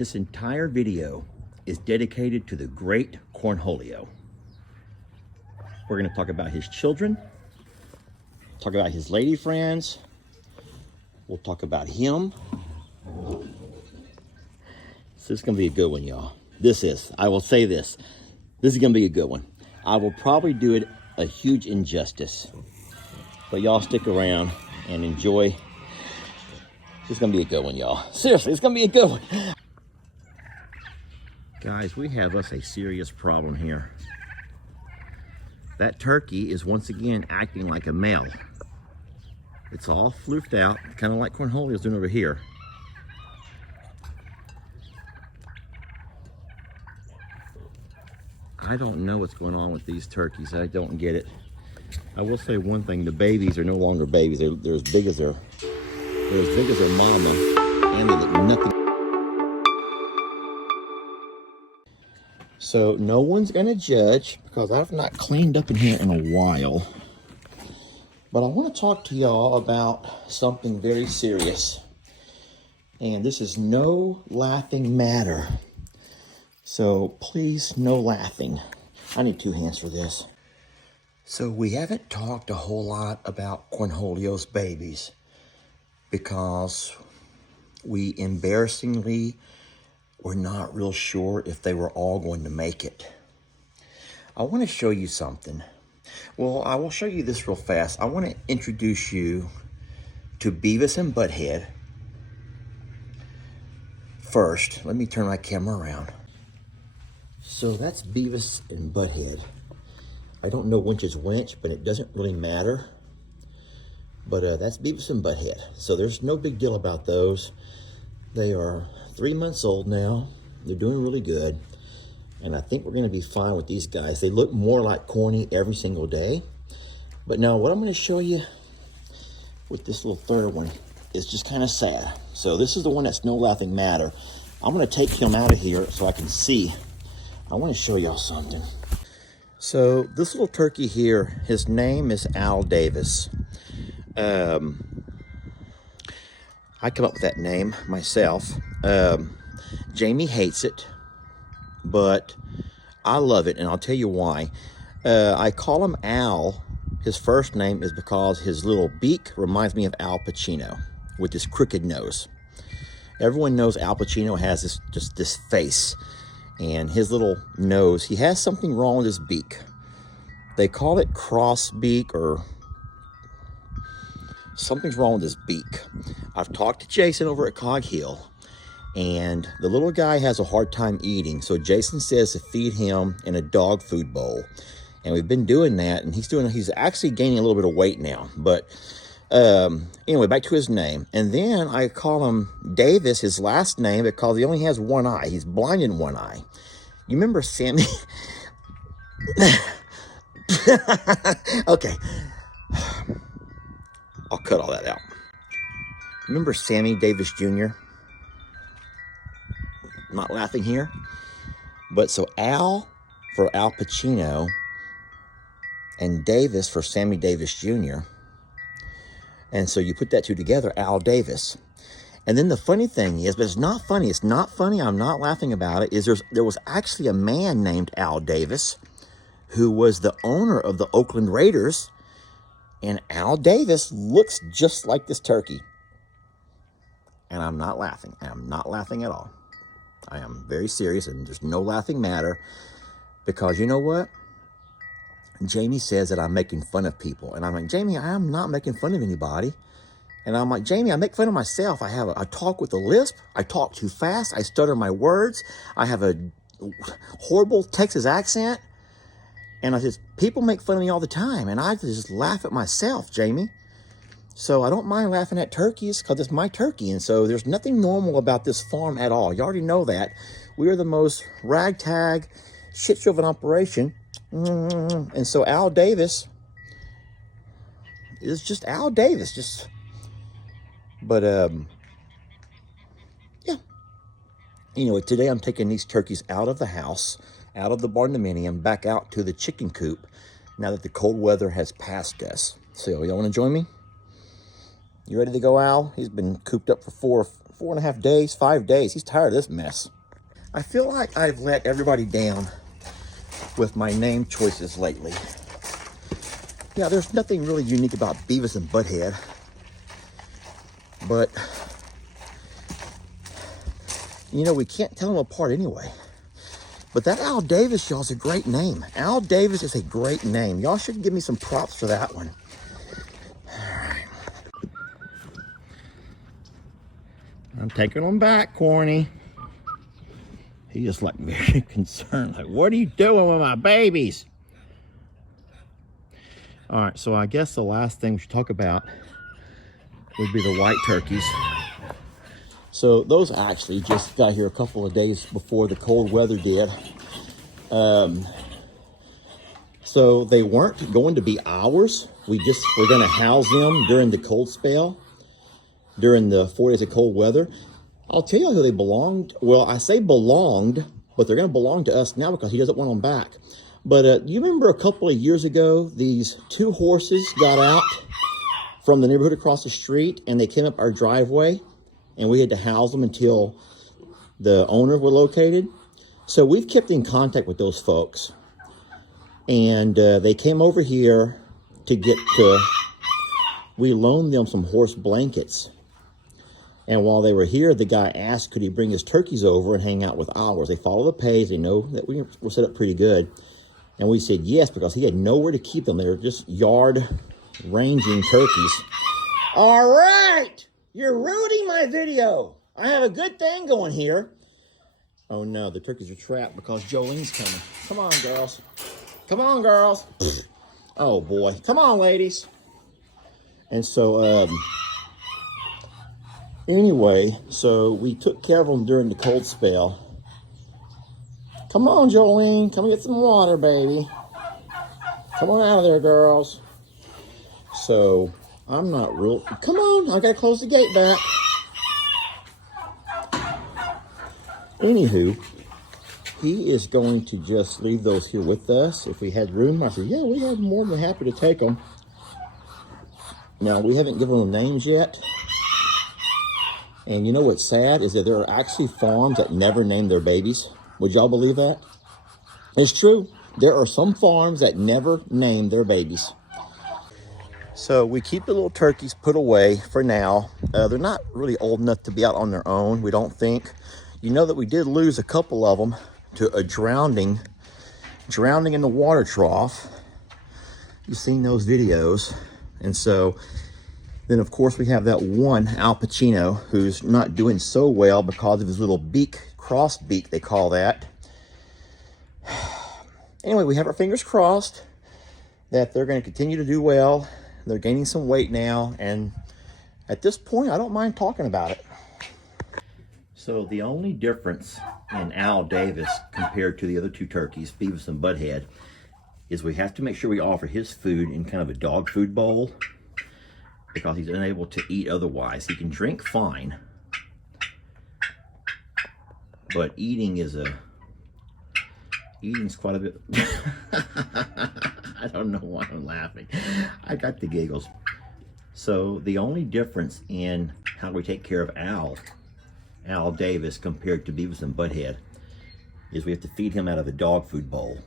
This entire video is dedicated to the great Cornholio. We're going to talk about his children, talk about his lady friends, we'll talk about him. So this is going to be a good one, y'all. I will say this is going to be a good one. I will probably do it a huge injustice, but y'all stick around and enjoy. This is going to be a good one, y'all. Seriously, it's going to be a good one. Guys, we have us a serious problem here. That turkey is once again acting like a male. It's all floofed out, kind of like Cornholio's doing over here. I don't know what's going on with these turkeys. I don't get it. I will say one thing: the babies are no longer babies. They're as big as their mama, and they look nothing. So no one's gonna judge because I've not cleaned up in here in a while. But I want to talk to y'all about something very serious. And this is no laughing matter. So please, no laughing. I need 2 hands for this. So we haven't talked a whole lot about Cornholio's babies because we embarrassingly were not real sure if they were all going to make it. I want to show you something. Well, I will show you this real fast. I want to introduce you to Beavis and Butthead. First, let me turn my camera around. So that's Beavis and Butthead. I don't know which is which, but it doesn't really matter. But that's Beavis and Butthead. So there's no big deal about those. They are 3 months old now. They're doing really good. And I think we're going to be fine with these guys. They look more like Corny every single day. But now what I'm going to show you with this little third one is just kind of sad. So this is the one that's no laughing matter. I'm going to take him out of here so I can see. I want to show y'all something. So this little turkey here, his name is Al Davis. I come up with that name myself. Jamie hates it, but I love it, and I'll tell you why. I call him Al. His first name is because his little beak reminds me of Al Pacino with his crooked nose. Everyone knows Al Pacino has this face, and his little nose, he has something wrong with his beak. They call it cross beak, or something's wrong with his beak. I've talked to Jason over at Cog Hill, and the little guy has a hard time eating. So Jason says to feed him in a dog food bowl. And we've been doing that, and he's actually gaining a little bit of weight now. But anyway, back to his name. And then I call him Davis, his last name, because he only has one eye. He's blind in one eye. You remember Sammy? Okay. I'll cut all that out. Remember Sammy Davis Jr.? Not laughing here. But so Al for Al Pacino and Davis for Sammy Davis Jr. And so you put that two together, Al Davis. And then the funny thing is, but it's not funny, I'm not laughing about it, is there was actually a man named Al Davis who was the owner of the Oakland Raiders. And Al Davis looks just like this turkey. And I'm not laughing. I am not laughing at all. I am very serious, and there's no laughing matter. Because you know what? Jamie says that I'm making fun of people. And I'm like, Jamie, I am not making fun of anybody. And I'm like, Jamie, I make fun of myself. I talk with a lisp. I talk too fast. I stutter my words. I have a horrible Texas accent. And I just, people make fun of me all the time. And I just laugh at myself, Jamie. So I don't mind laughing at turkeys because it's my turkey. And so there's nothing normal about this farm at all. You already know that. We are the most ragtag, shit show of an operation. And so Al Davis is just Al Davis. But yeah. You know, today I'm taking these turkeys out of the house, out of the barndominium, back out to the chicken coop now that the cold weather has passed us. So y'all want to join me? You ready to go, Al? He's been cooped up for 4.5 days, 5 days. He's tired of this mess. I feel like I've let everybody down with my name choices lately. Yeah, there's nothing really unique about Beavis and Butthead, but you know, we can't tell them apart anyway. But that Al Davis, y'all, is a great name. Al Davis is a great name. Y'all should give me some props for that one. All right. I'm taking them back, Corny. He is like very concerned. Like, what are you doing with my babies? All right, so I guess the last thing we should talk about would be the white turkeys. So those actually just got here a couple of days before the cold weather did. So they weren't going to be ours. We just were going to house them during the cold spell, during the 4 days of cold weather. I'll tell you who they belonged. Well, I say belonged, but they're going to belong to us now because he doesn't want them back. But you remember a couple of years ago, these 2 horses got out from the neighborhood across the street, and they came up our driveway, and we had to house them until the owner were located. So we've kept in contact with those folks, and they came over here to get to, we loaned them some horse blankets. And while they were here, the guy asked, could he bring his turkeys over and hang out with ours? They follow the page. They know that we were set up pretty good. And we said yes, because he had nowhere to keep them. They were just yard ranging turkeys. All right, you're ruining my video. I have a good thing going here. Oh no, the turkeys are trapped because Jolene's coming. Come on, girls. Come on, girls. Oh boy, come on, ladies. And so, anyway, so we took care of them during the cold spell. Come on, Jolene. Come get some water, baby. Come on out of there, girls. So, I'm not real... Come on, I gotta close the gate back. Anywho, he is going to just leave those here with us. If we had room, I said, yeah, we are more than happy to take them. Now, we haven't given them names yet. And you know what's sad is that there are actually farms that never name their babies. Would y'all believe that? It's true. There are some farms that never name their babies. So we keep the little turkeys put away for now. They're not really old enough to be out on their own, we don't think. You know that we did lose a couple of them to a drowning in the water trough. You've seen those videos. And so then, of course, we have that one Al Pacino who's not doing so well because of his little beak, cross beak, they call that. Anyway, we have our fingers crossed that they're going to continue to do well. They're gaining some weight now, and at this point, I don't mind talking about it. So the only difference in Al Davis compared to the other 2 turkeys, Beavis and Butthead, is we have to make sure we offer his food in kind of a dog food bowl, because he's unable to eat otherwise. He can drink fine, but eating's quite a bit. I don't know why I'm laughing. I got the giggles. So the only difference in how we take care of Al Davis compared to Beavis and Butthead, is we have to feed him out of a dog food bowl.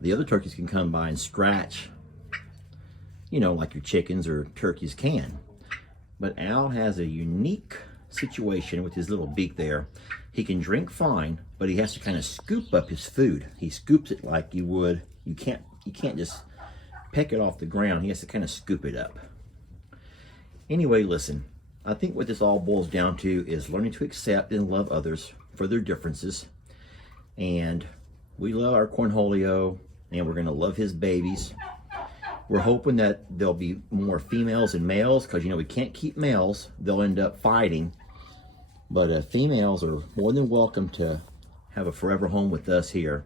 The other turkeys can come by and scratch, you know, like your chickens or turkeys can. But Al has a unique situation with his little beak there. He can drink fine, but he has to kind of scoop up his food. He scoops it like you would. You can't just peck it off the ground. He has to kind of scoop it up. Anyway, listen, I think what this all boils down to is learning to accept and love others for their differences. And we love our Cornholio, and we're going to love his babies. We're hoping that there'll be more females and males, because, you know, we can't keep males. They'll end up fighting. But females are more than welcome to have a forever home with us here.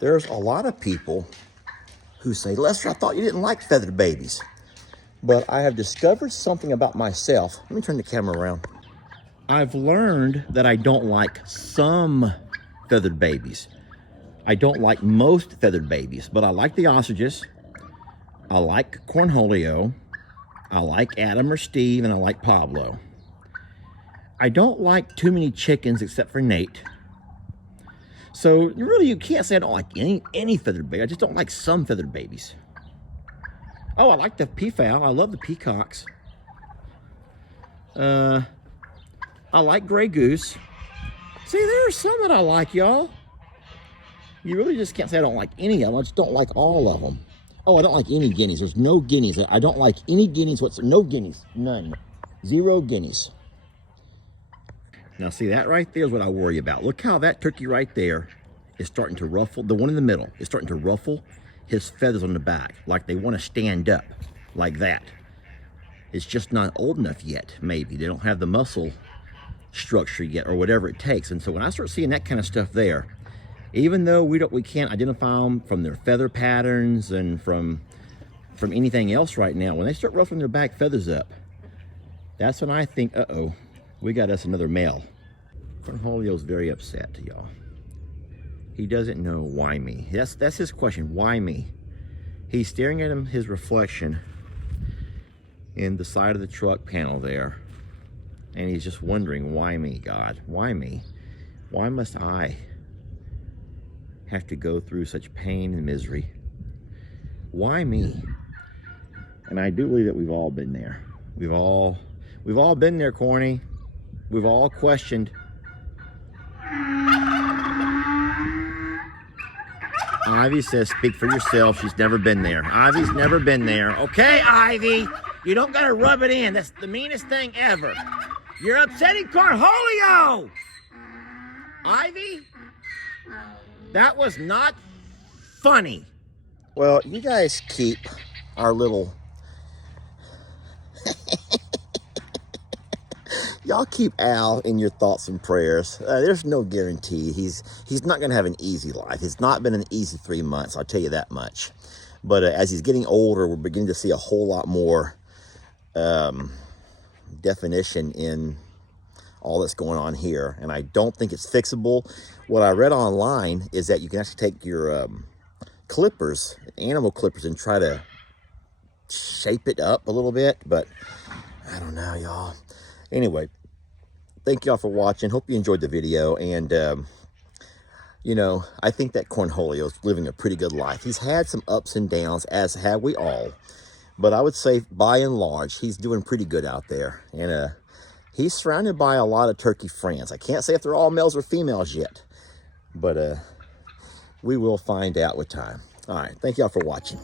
There's a lot of people who say, Lester, I thought you didn't like feathered babies. But I have discovered something about myself. Let me turn the camera around. I've learned that I don't like some feathered babies. I don't like most feathered babies, but I like the ostriches. I like Cornholio. I like Adam or Steve, and I like Pablo. I don't like too many chickens except for Nate. So really, you can't say I don't like any feathered baby. I just don't like some feathered babies. Oh, I like the peafowl. I love the peacocks. I like gray goose. See, there are some that I like, y'all. You really just can't say I don't like any of them. I just don't like all of them. Oh, I don't like any guineas. There's no guineas. I don't like any guineas whatsoever. No guineas. None. 0 guineas. Now, see, that right there is what I worry about. Look how that turkey right there is starting to ruffle. The one in the middle is starting to ruffle his feathers on the back, like they want to stand up, like that. It's just not old enough yet, maybe. They don't have the muscle structure yet, or whatever it takes. And so when I start seeing that kind of stuff there, even though we can't identify them from their feather patterns and from anything else right now, when they start ruffling their back feathers up, that's when I think, uh-oh, we got us another male. Cornholio's very upset, y'all. He doesn't know why me. That's his question, why me? He's staring at his reflection in the side of the truck panel there, and he's just wondering, why me, God? Why me? Why must I have to go through such pain and misery? Why me? And I do believe that we've all been there. We've all been there, Corny. We've all questioned. Ivy says, speak for yourself. She's never been there. Ivy's never been there. Okay, Ivy, you don't gotta rub it in. That's the meanest thing ever. You're upsetting Cornholio! Ivy, that was not funny. Well, you guys keep our little... Y'all keep Al in your thoughts and prayers. There's no guarantee. He's not going to have an easy life. It's not been an easy 3 months, I'll tell you that much. But as he's getting older, we're beginning to see a whole lot more definition in all that's going on here. And I don't think it's fixable. What I read online is that you can actually take your clippers, animal clippers, and try to shape it up a little bit. But I don't know, y'all. Anyway, thank y'all for watching. Hope you enjoyed the video. And, you know, I think that Cornholio's living a pretty good life. He's had some ups and downs, as have we all. But I would say, by and large, he's doing pretty good out there. And he's surrounded by a lot of turkey friends. I can't say if they're all males or females yet. But we will find out with time. All right, thank y'all for watching.